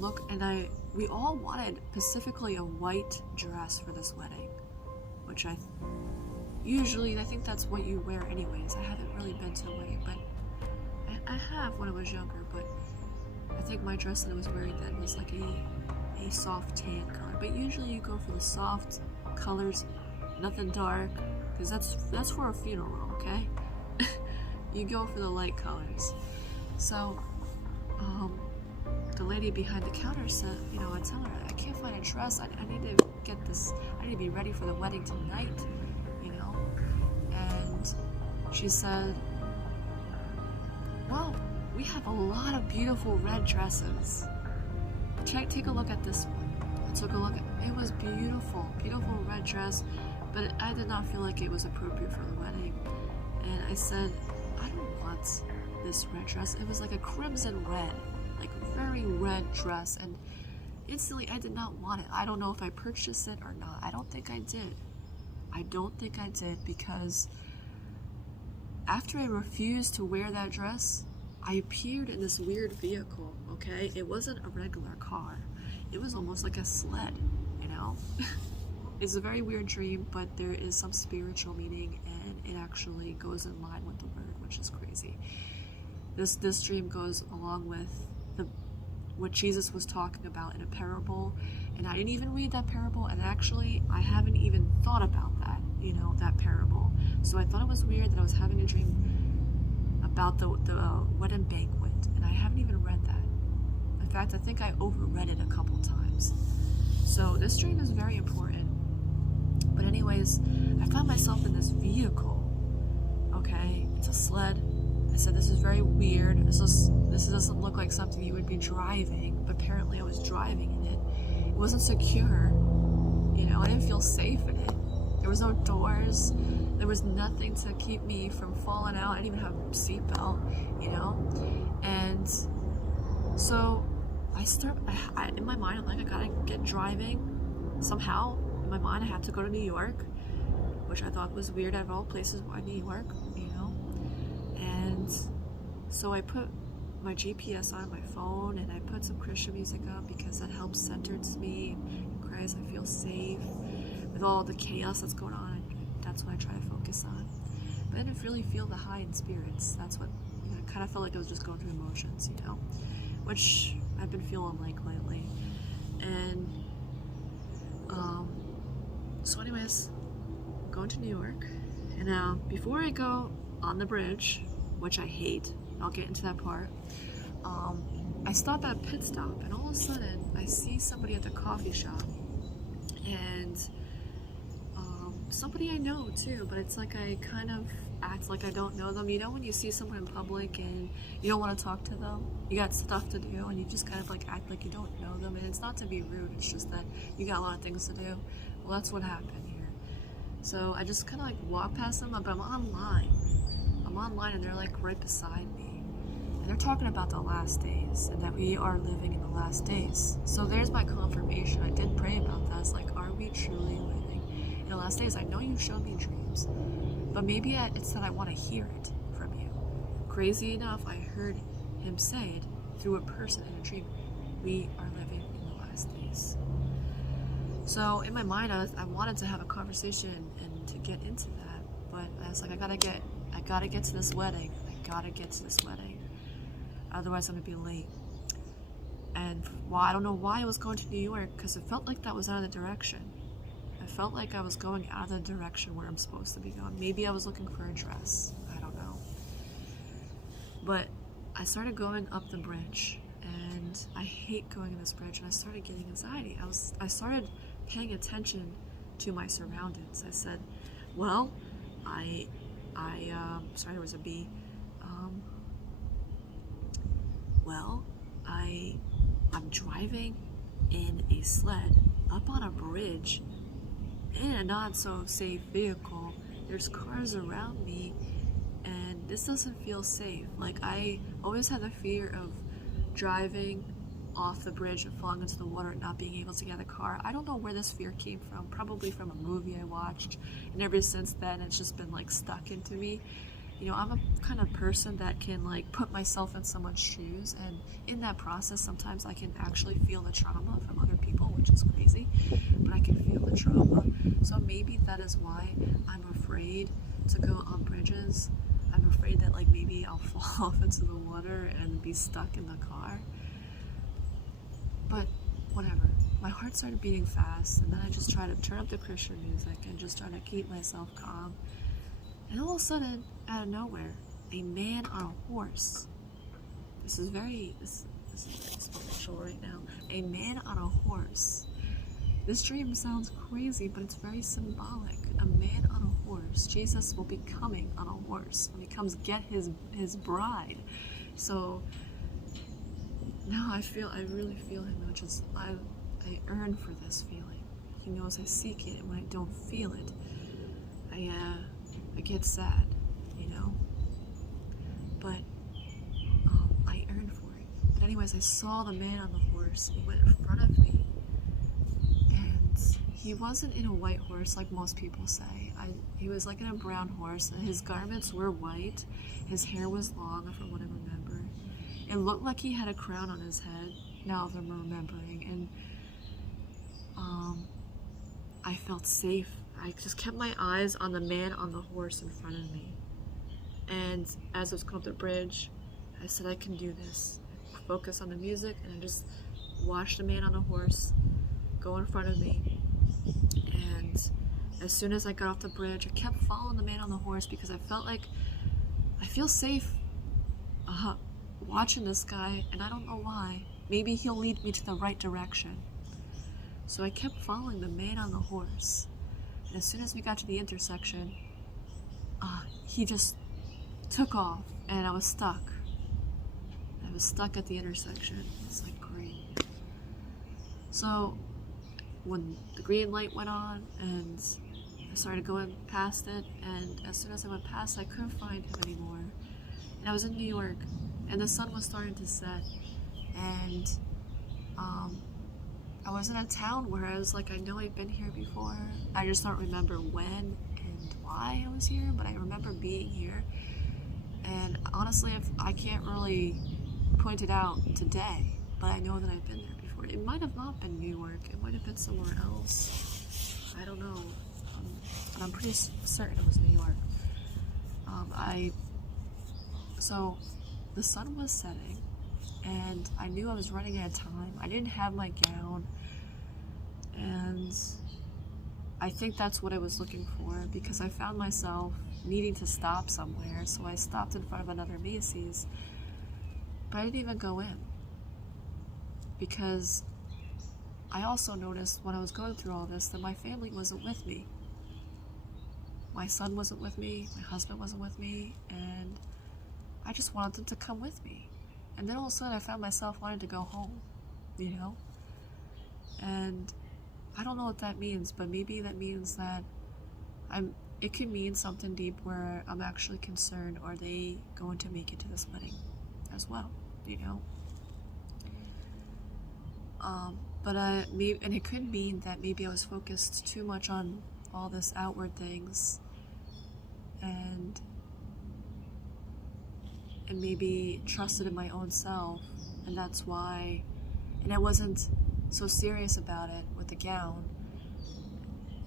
look, and we all wanted specifically a white dress for this wedding, which usually I think that's what you wear anyways. I haven't really been to a wedding, but I have when I was younger, but I think my dress that I was wearing then was like a soft tan color. But usually you go for the soft colors, nothing dark, because that's for a funeral, okay? You go for the light colors. So, the lady behind the counter said, I tell her, I can't find a dress. I need to get this. I need to be ready for the wedding tonight, And she said, well, we have a lot of beautiful red dresses. Take a look at this one. I took a look at it. Was beautiful red dress, but I did not feel like it was appropriate for the wedding. And I said, I don't want this red dress. It was like a crimson red, like very red dress, and instantly I did not want it. I don't know if I purchased it or not. I don't think I did. Because after I refused to wear that dress, I appeared in this weird vehicle, okay? It wasn't a regular car. It was almost like a sled, It's a very weird dream, but there is some spiritual meaning, and it actually goes in line with the word, which is crazy. This dream goes along with what Jesus was talking about in a parable, and I didn't even read that parable, and actually I haven't even thought about that, that parable. So I thought it was weird that I was having a dream about the wedding banquet, and I haven't even read that. In fact, I think I overread it a couple times. So this dream is very important. But anyways, I found myself in this vehicle. Okay, it's a sled. I said, this is very weird. This doesn't look like something you would be driving, but apparently I was driving in it. It wasn't secure. I didn't feel safe in it. There was no doors. There was nothing to keep me from falling out. I didn't even have a seatbelt, And so in my mind, I'm like, I gotta get driving. Somehow, in my mind, I had to go to New York, which I thought was weird out of all places. Why New York, And so I put my GPS on my phone, and I put some Christian music up because that helps center me in Christ. I feel safe with all the chaos that's going on. That's what I try to focus on. But I didn't really feel the high in spirits. That's what, I kind of felt like I was just going through emotions, which I've been feeling like lately. And so anyways, I'm going to New York, and now before I go on the bridge, which I hate, I'll get into that part, I stop at a pit stop, and all of a sudden I see somebody at the coffee shop, and somebody I know too, but it's like I kind of act like I don't know them. When you see someone in public and you don't want to talk to them, you got stuff to do, and you just kind of like act like you don't know them, and it's not to be rude, it's just that you got a lot of things to do. Well, that's what happened here. So I just kind of like walk past them, but I'm online, and they're like right beside me, and they're talking about the last days, and that we are living in the last days. So there's my confirmation. I did pray about that. It's like, are we truly living in the last days? I know you showed me dreams, but maybe it's that I want to hear it from you. Crazy enough, I heard him say it through a person in a dream. We are living in the last days. So in my mind, I wanted to have a conversation and to get into that, but I was like, I gotta get to this wedding. Otherwise I'm gonna be late. And I don't know why I was going to New York, because it felt like that was out of the direction. I felt like I was going out of the direction where I'm supposed to be going. Maybe I was looking for a dress. I don't know. But I started going up the bridge, and I hate going on this bridge, and I started getting anxiety. I started paying attention to my surroundings. I said, well, sorry, there was a B. I'm driving in a sled up on a bridge in a not so safe vehicle. There's cars around me, and this doesn't feel safe. Like, I always had the fear of driving off the bridge and falling into the water and not being able to get a car. I don't know where this fear came from, probably from a movie I watched, and ever since then it's just been like stuck into me. I'm a kind of person that can like put myself in someone's shoes, and in that process sometimes I can actually feel the trauma from other people, which is crazy, but I can feel the trauma. So maybe that is why I'm afraid to go on bridges. I'm afraid that like maybe I'll fall off into the water and be stuck in the car. But whatever. My heart started beating fast, and then I just tried to turn up the Christian music and just try to keep myself calm. And all of a sudden, out of nowhere, a man on a horse. This is very spiritual right now. A man on a horse. This dream sounds crazy, but it's very symbolic. A man on a horse. Jesus will be coming on a horse when he comes get his bride. So now I really feel him. I yearn for this feeling. He knows I seek it, and when I don't feel it, I get sad, but I yearn for it. But anyways, I saw the man on the horse. He went in front of me, and he wasn't in a white horse like most people say. He was like in a brown horse, and his garments were white. His hair was long, from what I remember. It looked like he had a crown on his head, now that I'm remembering, and I felt safe. I just kept my eyes on the man on the horse in front of me. And as I was going up the bridge, I said, I can do this. I focus on the music, and I just watched the man on the horse go in front of me. And as soon as I got off the bridge, I kept following the man on the horse because I felt like I feel safe watching this guy, and I don't know why. Maybe he'll lead me to the right direction. So I kept following the man on the horse. And as soon as we got to the intersection, he just took off, and I was stuck. I was stuck at the intersection. It's like, great. So when the green light went on, and I started going past it, and as soon as I went past, I couldn't find him anymore. And I was in New York, and the sun was starting to set, and I was in a town where I was like, I know I've been here before. I just don't remember when and why I was here, but I remember being here. And honestly, I can't really point it out today, but I know that I've been there before. It might have not been New York. It might have been somewhere else. I don't know. But I'm pretty certain it was New York. So the sun was setting, and I knew I was running out of time. I didn't have my gown, and I think that's what I was looking for, because I found myself needing to stop somewhere, so I stopped in front of another Macy's, but I didn't even go in, because I also noticed when I was going through all this that my family wasn't with me. My son wasn't with me, my husband wasn't with me, and I just wanted them to come with me. And then all of a sudden I found myself wanting to go home, and I don't know what that means, but maybe that means that it could mean something deep where I'm actually concerned, are they going to make it to this wedding as well, and it could mean that maybe I was focused too much on all this outward things, and maybe trusted in my own self, and that's why, and I wasn't so serious about it with the gown,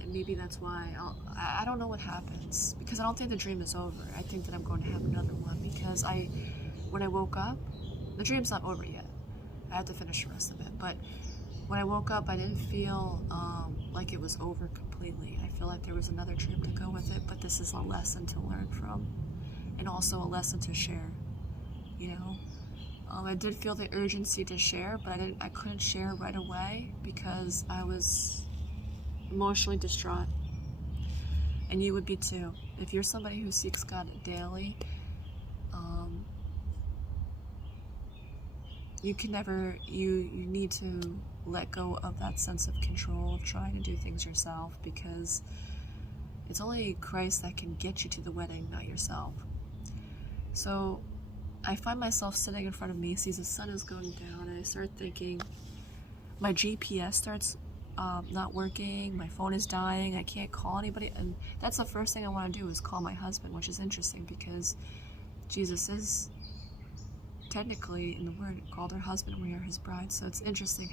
and maybe that's why I don't know what happens, because I don't think the dream is over. I think that I'm going to have another one, because when I woke up, the dream's not over yet. I have to finish the rest of it, but when I woke up, I didn't feel like it was over completely. I feel like there was another dream to go with it, but this is a lesson to learn from, and also a lesson to share, I did feel the urgency to share, but I couldn't share right away because I was emotionally distraught. And you would be too. If you're somebody who seeks God daily, you need to let go of that sense of control of trying to do things yourself, because it's only Christ that can get you to the wedding, not yourself. So I find myself sitting in front of Macy's, the sun is going down, and I start thinking, my GPS starts not working, my phone is dying, I can't call anybody. And that's the first thing I want to do is call my husband, which is interesting because Jesus is technically in the word called her husband, we are his bride. So it's interesting